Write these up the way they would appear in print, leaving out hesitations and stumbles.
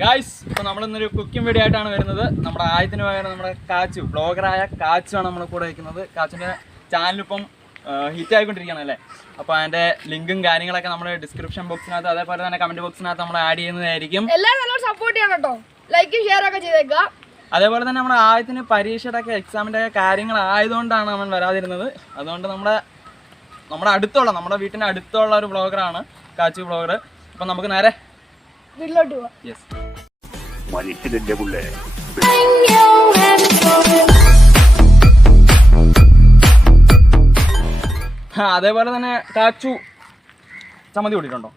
Guys, ഇപ്പോൾ നമ്മളിന്നൊരു cooking video ആയിട്ടാണ് വരുന്നത്. നമ്മുടെ ആയത്തിന് പകരം നമ്മുടെ കാച്ചു, ബ്ലോഗറായ കാച്ചുവാണ് നമ്മൾ കൂടെ വയ്ക്കുന്നത്. കാച്ചുവിൻ്റെ ചാനലിപ്പം ഹിറ്റ് ആയിക്കൊണ്ടിരിക്കുകയാണ് അല്ലേ. അപ്പോൾ അതിൻ്റെ ലിങ്കും കാര്യങ്ങളൊക്കെ നമ്മൾ ഡിസ്ക്രിപ്ഷൻ ബോക്സിനകത്ത് അതേപോലെ തന്നെ കമൻറ്റ് ബോക്സിനകത്ത് നമ്മൾ ആഡ് ചെയ്യുന്നതായിരിക്കും. എല്ലാവരും നല്ലോണം സപ്പോർട്ട് ചെയ്യണം കേട്ടോ. ലൈക്കും ഷെയർ ഒക്കെ ചെയ്തേക്കുക. അതേപോലെ തന്നെ നമ്മുടെ ആയത്തിന് പരീക്ഷയുടെ ഒക്കെ എക്സാമിൻ്റെ ഒക്കെ കാര്യങ്ങളായതുകൊണ്ടാണ് നമ്മൾ വരാതിരുന്നത്. അതുകൊണ്ട് നമ്മുടെ അടുത്തുള്ള, നമ്മുടെ വീട്ടിൻ്റെ അടുത്തുള്ള ഒരു ബ്ലോഗറാണ് കാച്ചു ബ്ലോഗർ. അപ്പം നമുക്ക് നേരെ വീട്ടിലോട്ട് പോവാം. യെസ്, മനുഷ്യന്റെ പുള്ളേ. അതേപോലെ തന്നെ കാച്ചു ചമ്മന്തി കൂട്ടിയിട്ടുണ്ടോ?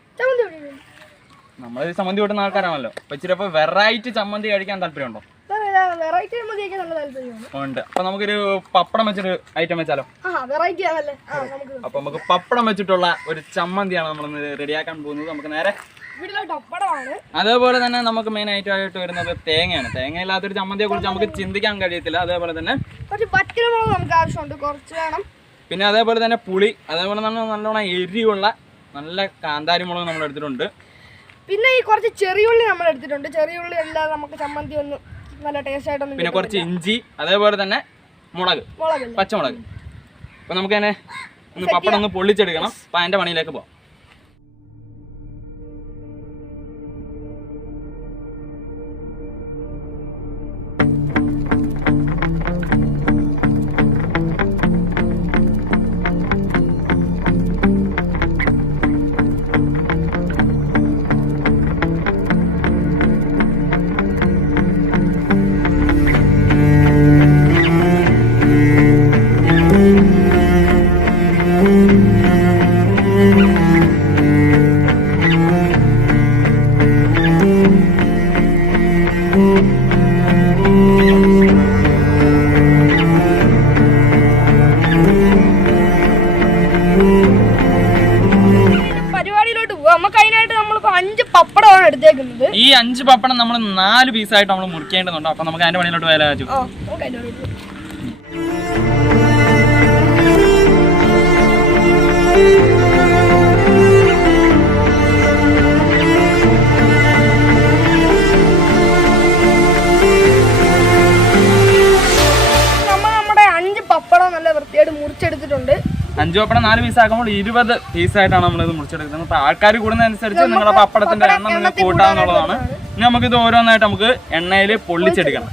നമ്മൾ ചമ്മന്തി കൂട്ടുന്ന ആൾക്കാരാണല്ലോ. അപ്പൊ ഇച്ചിരി വെറൈറ്റി ചമ്മന്തി കഴിക്കാൻ താല്പര്യമുണ്ടോ? ഉണ്ട്. അപ്പൊ നമുക്കൊരു പപ്പടം വെച്ചൊരു ഐറ്റം വെച്ചാലോ? അപ്പൊ നമുക്ക് പപ്പടം വെച്ചിട്ടുള്ള ഒരു ചമ്മന്തിയാണ് നമ്മൾ റെഡിയാക്കാൻ പോകുന്നത്. നമുക്ക് നേരെ അതേപോലെ തന്നെ നമുക്ക് മെയിൻ ഐറ്റം ആയിട്ട് വരുന്നത് തേങ്ങയാണ്. തേങ്ങ ഇല്ലാത്തൊരു ചമ്മന്തിയെ കുറിച്ച് നമുക്ക് ചിന്തിക്കാൻ കഴിയത്തില്ല. അതേപോലെ തന്നെ നമുക്ക് ആവശ്യമുണ്ട്, കുറച്ച് വേണം. പിന്നെ അതേപോലെ തന്നെ പുളി, അതേപോലെ തന്നെ നല്ലോണം എരിവുള്ള നല്ല കാന്താരി മുളക് നമ്മൾ എടുത്തിട്ടുണ്ട്. പിന്നെ ഈ കുറച്ച് ചെറിയുള്ളി നമ്മൾ എടുത്തിട്ടുണ്ട്. ചെറിയുള്ളി അല്ലാതെ നമുക്ക് ചമ്മന്തി ഒന്ന് നല്ല ടേസ്റ്റ് ആയിട്ടൊന്നും. പിന്നെ കുറച്ച് ഇഞ്ചി, അതേപോലെ തന്നെ മുളക്, പച്ചമുളക്. അപ്പൊ നമുക്ക് തന്നെ ഒന്ന് പപ്പടം ഒന്ന് പൊള്ളിച്ചെടുക്കണം. അപ്പൊ അതിന്റെ പണിയിലേക്ക് പോവാം. ഈ 5 പപ്പടം നമ്മൾ 4 പീസായിട്ട് നമ്മൾ മുറിക്കേണ്ടതുണ്ട്. അപ്പൊ നമുക്ക് അതിന്റെ പണിയിലോട്ട് പോയാലോ? നമ്മുടെ 5 പപ്പടം നല്ല വൃത്തിയായിട്ട് മുറിച്ചെടുത്തിട്ടുണ്ട്. 5 പപ്പടം 4 പീസാക്കുമ്പോൾ 20 പീസായിട്ടാണ് നമ്മളിത് മുറിച്ചെടുക്കുന്നത്. അപ്പൊ ആൾക്കാർ കൂടുന്നതനുസരിച്ച് നിങ്ങളുടെ പപ്പടത്തിന്റെ എണ്ണം നിങ്ങൾക്ക് കൂട്ടാന്നുള്ളതാണ്. ഇനി നമുക്കിത് ഓരോന്നായിട്ട് നമുക്ക് എണ്ണയിൽ പൊള്ളിച്ചെടുക്കണം.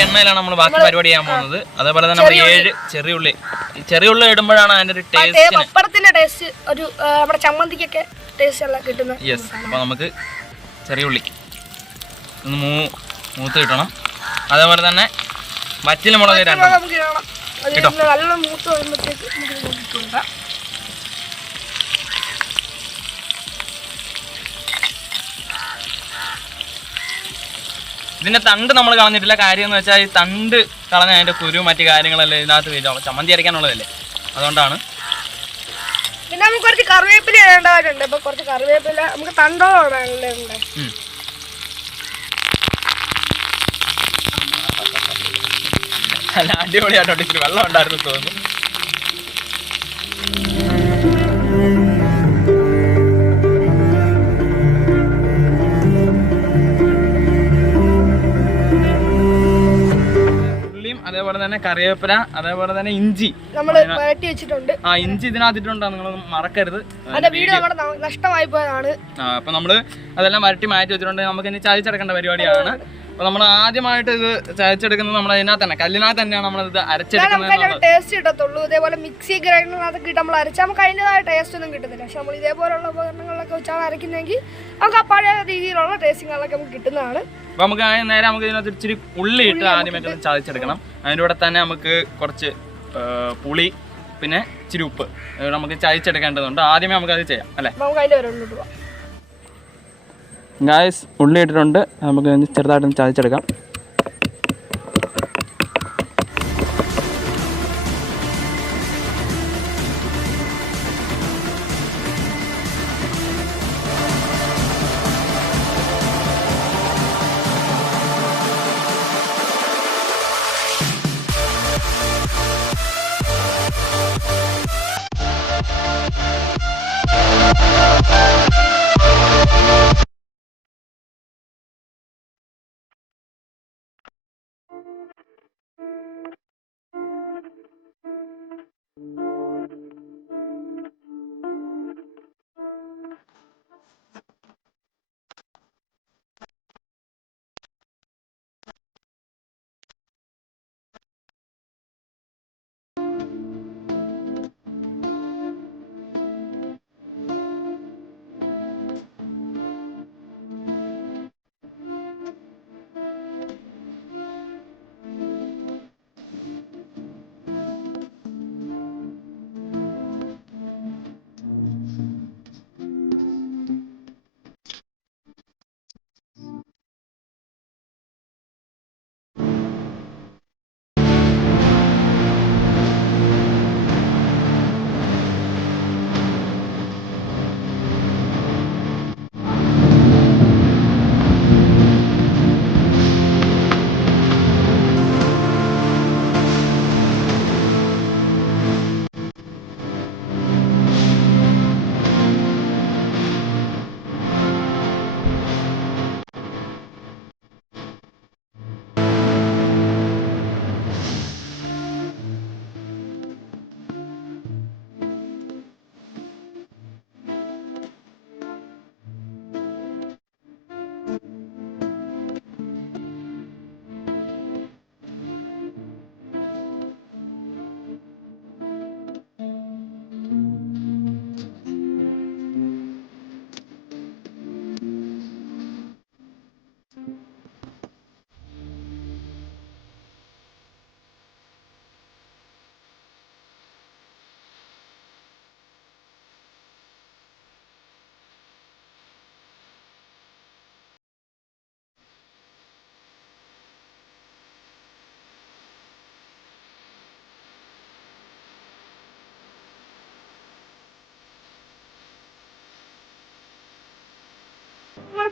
എണ്ണയിലാണ് നമ്മൾ ബാക്കി പരിപാടി ചെയ്യാൻ പോകുന്നത്. അതേപോലെ തന്നെ നമ്മൾ 7 ചെറിയുള്ളി ഇടുമ്പോഴാണ് അതിന്റെ ഒരു ടേസ്റ്റ് ഒരു നമ്മുടെ ചമ്മന്തിക്കൊക്കെ ടേസ്റ്റ് എല്ലാം കിട്ടുന്നത്. യെസ്. അപ്പൊ നമുക്ക് ചെറിയുള്ളി ഒന്ന് മൂത്ത് കിട്ടണം. അതേപോലെ തന്നെ വറ്റൽ മുളക് നല്ല മൂത്ത് വരുമ്പോഴത്തേക്ക് ഇതിന്റെ തണ്ട് നമ്മൾ കളഞ്ഞിട്ടില്ല. കാര്യം എന്ന് വെച്ചാൽ ഈ തണ്ട് കളഞ്ഞ അതിന്റെ കുരു മറ്റു കാര്യങ്ങളല്ലേ ഇതിനകത്ത് വീഴും. ചമ്മന്തി അരയ്ക്കാനുള്ളതല്ലേ, അതുകൊണ്ടാണ്. പിന്നെ നമുക്ക് കുറച്ച് കറിവേപ്പില ഇടേണ്ടതായിട്ടുണ്ട്. അപ്പൊ കുറച്ച് കറിവേപ്പില നമുക്ക് തണ്ടോടാണല്ലേ ഉണ്ട്. അല്ല, അടിപൊളിയായിട്ടോ. ഇച്ചിരി വെള്ളം ഉണ്ടായിരുന്നു തോന്നുന്നു. അതേപോലെ തന്നെ കറിവേപ്പില, അതേപോലെ തന്നെ ഇഞ്ചി ഇഞ്ചി ഇതിനകത്തിട്ടുണ്ട്. നിങ്ങൾ മറക്കരുത്. നഷ്ടമായി പോയതാണ്. അപ്പൊ നമ്മള് അതെല്ലാം വരട്ടി മാറ്റി വെച്ചിട്ടുണ്ട്. നമുക്ക് ഇനി ചതച്ചെടുക്കേണ്ട പരിപാടിയാണ്. അപ്പോൾ നമ്മൾ ആദ്യമായിട്ട് ഇത് ചതച്ചെടുക്കുന്നത് നമ്മൾ അതിനകത്ത് തന്നെ കല്ലിനകത്ത് തന്നെയാണ് നമ്മളിത് അരച്ചെടുക്കുന്നത്. ടേസ്റ്റ് കിട്ടത്തുള്ളൂ. ഇതേപോലെ മിക്സി ഗ്രൈൻഡറിനകത്ത് നമ്മൾ അരച്ചാൽ നമുക്ക് അതിൻ്റെതായ ടേസ്റ്റ് ഒന്നും കിട്ടുന്നില്ല. പക്ഷെ നമ്മൾ ഇതേപോലുള്ള ഉപകരണങ്ങളിലൊക്കെ വെച്ചാണ് അരയ്ക്കുന്നതെങ്കിൽ നമുക്ക് ആ പഴയ രീതിയിലുള്ള ടേസ്റ്റിങ്ങളൊക്കെ നമുക്ക് കിട്ടുന്നതാണ്. അപ്പോൾ നമുക്ക് നേരെ നമുക്ക് ഇതിനകത്ത് ഇച്ചിരി ഉള്ളി ഇട്ട് ആദ്യമായിട്ട് ചതച്ചെടുക്കണം. അതിൻ്റെ കൂടെ തന്നെ നമുക്ക് കുറച്ച് പുളി പിന്നെ ഇച്ചിരി ഉപ്പ് നമുക്ക് ചതച്ചെടുക്കേണ്ടതുണ്ട്. ആദ്യമേ നമുക്കത് ചെയ്യാം അല്ലേ? നമുക്ക് അതിൻ്റെ ഒരു ഉള്ളിട്ട് പോകാം. ഗായ്സ്, ഉള്ളി ഇട്ടിട്ടുണ്ട്. നമുക്ക് ചെറുതായിട്ടൊന്ന് ചതച്ചെടുക്കാം.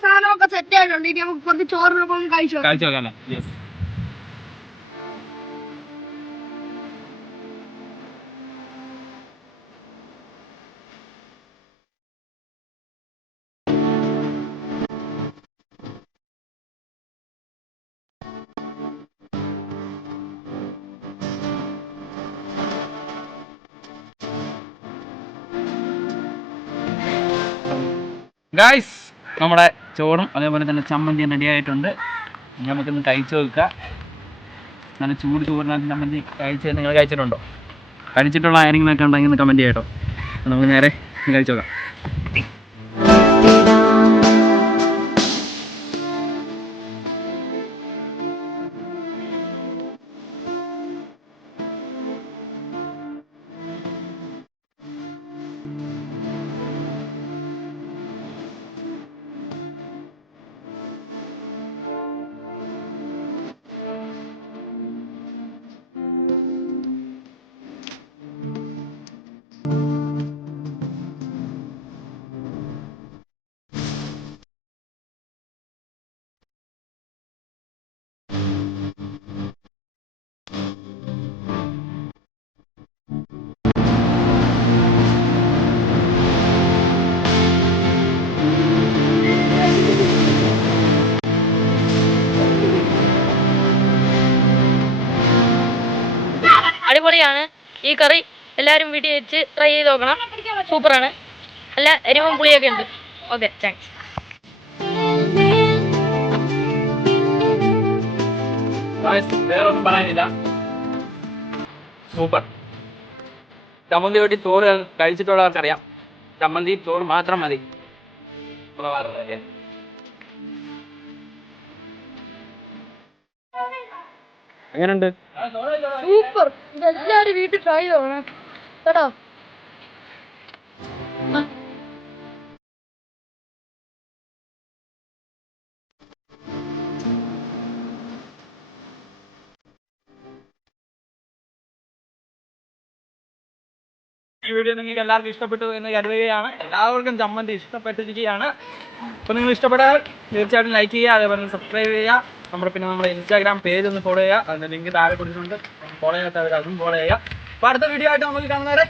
സാധനമൊക്കെ സെറ്റ് ആയിട്ടുണ്ട്. ഇനി നമുക്ക് കുറച്ച് ചോറിനൊപ്പം കഴിച്ചു നോക്കാം. ഗായ്സ്, നമ്മുടെ ചോറും അതേപോലെ തന്നെ ചമ്മന്തിയും റെഡി ആയിട്ടുണ്ട്. നമുക്കൊന്ന് കഴിച്ചു നോക്കുക. നല്ല ചൂട് ചോറിനകത്ത് ചമ്മന്തി നിങ്ങൾ കഴിച്ചിട്ടുണ്ടോ? കഴിച്ചിട്ടുള്ള ആരെങ്കിലുമൊക്കെ ഉണ്ടെങ്കിൽ ഒന്ന് കമൻറ്റ് ചെയ്യട്ടോ. നമുക്ക് നേരെ കഴിച്ചു നോക്കാം. അടിപൊളിയാണ് ഈ കറി. എല്ലാവരും വീട്ടിൽ വെച്ച് ട്രൈ ചെയ്ത് നോക്കണം. സൂപ്പറാണ്. നല്ല എരിവും പുളിയൊക്കെ ഉണ്ട്. Okay, thanks. വേറെ ഒന്നും പറയാനില്ല. സൂപ്പർ. ചമ്മന്തി കൂട്ടി ചോറ് കഴിച്ചിട്ടുള്ളവർക്കറിയാം, ചമ്മന്തി ചോറ് മാത്രം മതി. എങ്ങനെയുണ്ട്? സൂപ്പർ. ഇതെല്ലാവരും വീട്ടിൽ ട്രൈ ചെയ്തോണം കേട്ടോ. ഈ വീഡിയോ നിങ്ങൾക്ക് എല്ലാവർക്കും ഇഷ്ടപ്പെട്ടു എന്ന് കരുതുകയാണ്. എല്ലാവർക്കും ചമ്മന്തി ഇഷ്ടപ്പെട്ടിരിക്കുകയാണ്. അപ്പോൾ നിങ്ങൾ ഇഷ്ടപ്പെട്ടാൽ തീർച്ചയായിട്ടും ലൈക്ക് ചെയ്യുക, അതേപോലെ സബ്സ്ക്രൈബ് ചെയ്യുക. നമ്മുടെ ഇൻസ്റ്റാഗ്രാം പേജ് ഒന്ന് ഫോളോ ചെയ്യുക. അതിൻ്റെ ലിങ്ക് താഴെ കൊടുക്കുന്നുണ്ട്. ഫോളോ ചെയ്യാത്തവർ അതും ഫോളോ ചെയ്യുക. അപ്പോൾ അടുത്ത വീഡിയോ ആയിട്ട് നമുക്ക് കാണുന്നവരെ